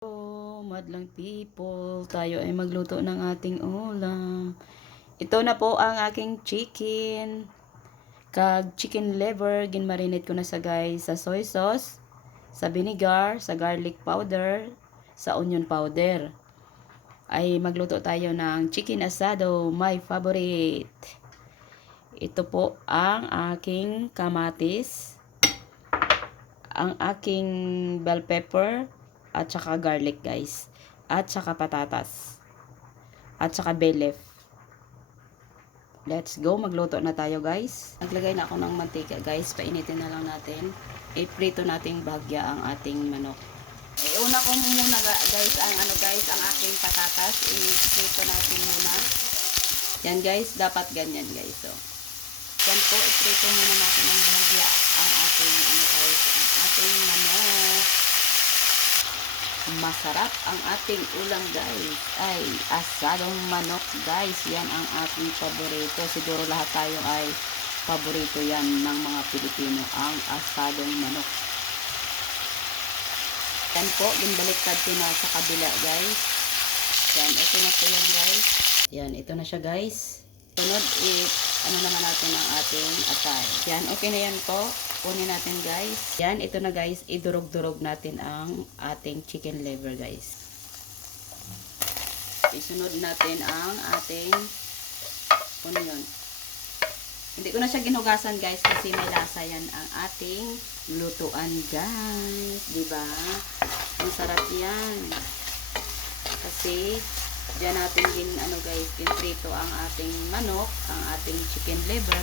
Hello, madlang people. Tayo ay magluto ng ating ulam. Ito na po ang aking chicken. Kag chicken liver, ginmarinate ko na sa guys sa soy sauce, sa vinegar, sa garlic powder, sa onion powder. Ay magluto tayo ng chicken asado, my favorite. Ito po ang aking kamatis, ang aking bell pepper, at saka garlic guys, at saka patatas, at saka bay leaf. Let's go, magluto na tayo guys. Naglagay na ako ng mantika guys, painitin na lang natin. Iprito nating bahagya ang ating manok. Una ko muna guys ang ang aking patatas, iprito natin muna. Yan guys, dapat ganyan guys. So yan po, iprito muna natin ng bahagya ang ating ating manok. Masarap ang ating ulam guys, ay asadong manok guys. Yan ang aking paborito, siguro lahat tayo ay paborito yan ng mga Pilipino, ang asadong manok. Yan po, binbaliktad ko na sa kabila guys. Yan, ito na po yan guys. Yan, ito na siya guys. Sunod, ano naman natin ang ating atay. Yan, okay na yan po. Kunin natin guys. Yan, ito na guys. Idurog-durog natin ang ating chicken liver guys. Isunod natin ang ating onion. Hindi ko na siya ginugasan guys kasi may lasa yan ang ating lutuan guys. Diba? Ang sarap yan. Kasi diyan natin pinprito ang ating manok, ang ating chicken liver.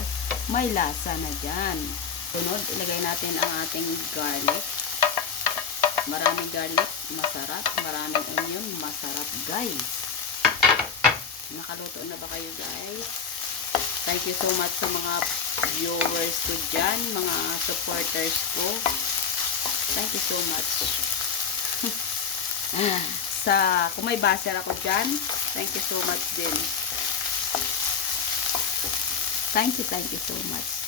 May lasa na dyan. Sunod, ilagay natin ang ating garlic. Maraming garlic, masarap. Maraming onion, masarap guys. Nakaluto na ba kayo guys? Thank you so much sa mga viewers ko dyan, mga supporters ko. Thank you so much. Kung may baser ako dyan, thank you so much din. Thank you so much.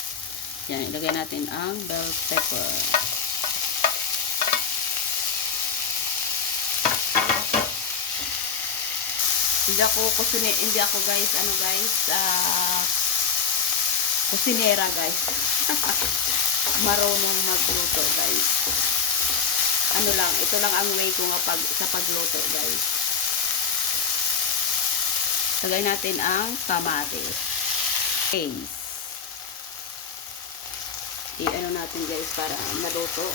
Yan, ilagay natin ang bell pepper. Hindi ako guys, kusinera guys. Marunong magluto guys. Ito lang ang way ko sa pagluto guys. Lagay natin ang kamatis. Paste. I-ano natin guys para maluto.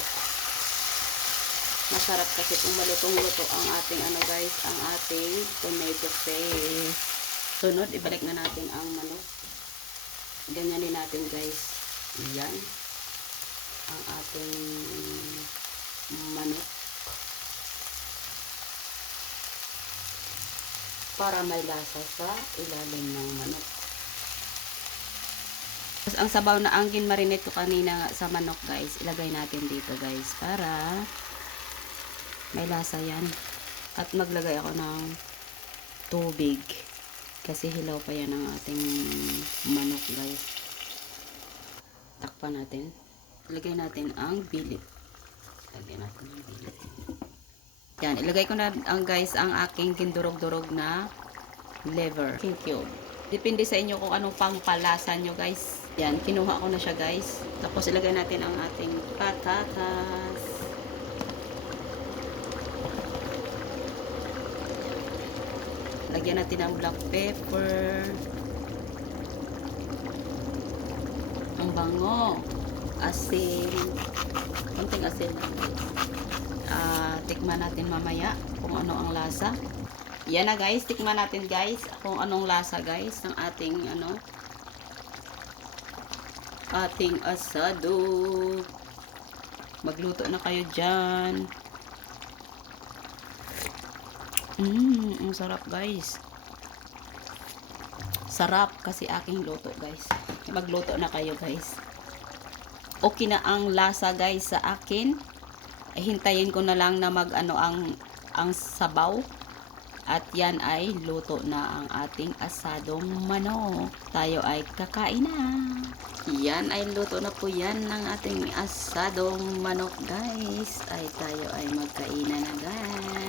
Masarap kasi kung malutong-luto ang ating ang ating tomato paste. Sunod, ibalik na natin ang manok. Ganyanin natin guys. Yan. Ang ating manok. Para may lasa sa ilalim ng manok. Ang sabaw na ang ginmarinate ko kanina sa manok guys, ilagay natin dito guys para may lasa yan. At maglagay ako ng tubig kasi hilaw pa yan ang ating manok guys. Takpan natin. Ilagay natin ang bilip. Lagyan natin ang bilip. Yan, ilagay ko na guys ang aking kindurog-durog na liver. Thank you. Depende sa inyo kung anong pangpalasa nyo guys. Yan, kinuha ko na siya guys. Tapos ilagay natin ang ating patatas. Lagyan natin ang black pepper. Ang bango. Asin. Konting asin lang guys. Tikman natin mamaya kung ano ang lasa. Yan na guys, tikman natin guys kung anong lasa guys ng ating ating asado. Magluto na kayo dyan. Ang sarap guys. Sarap kasi aking luto guys. Magluto na kayo guys. Okay na ang lasa guys sa akin. Hintayin ko na lang na ang sabaw. At yan ay luto na ang ating asadong manok. Tayo ay kakain na. Yan ay luto na po yan ng ating asadong manok guys. Ay tayo ay magkainan na guys.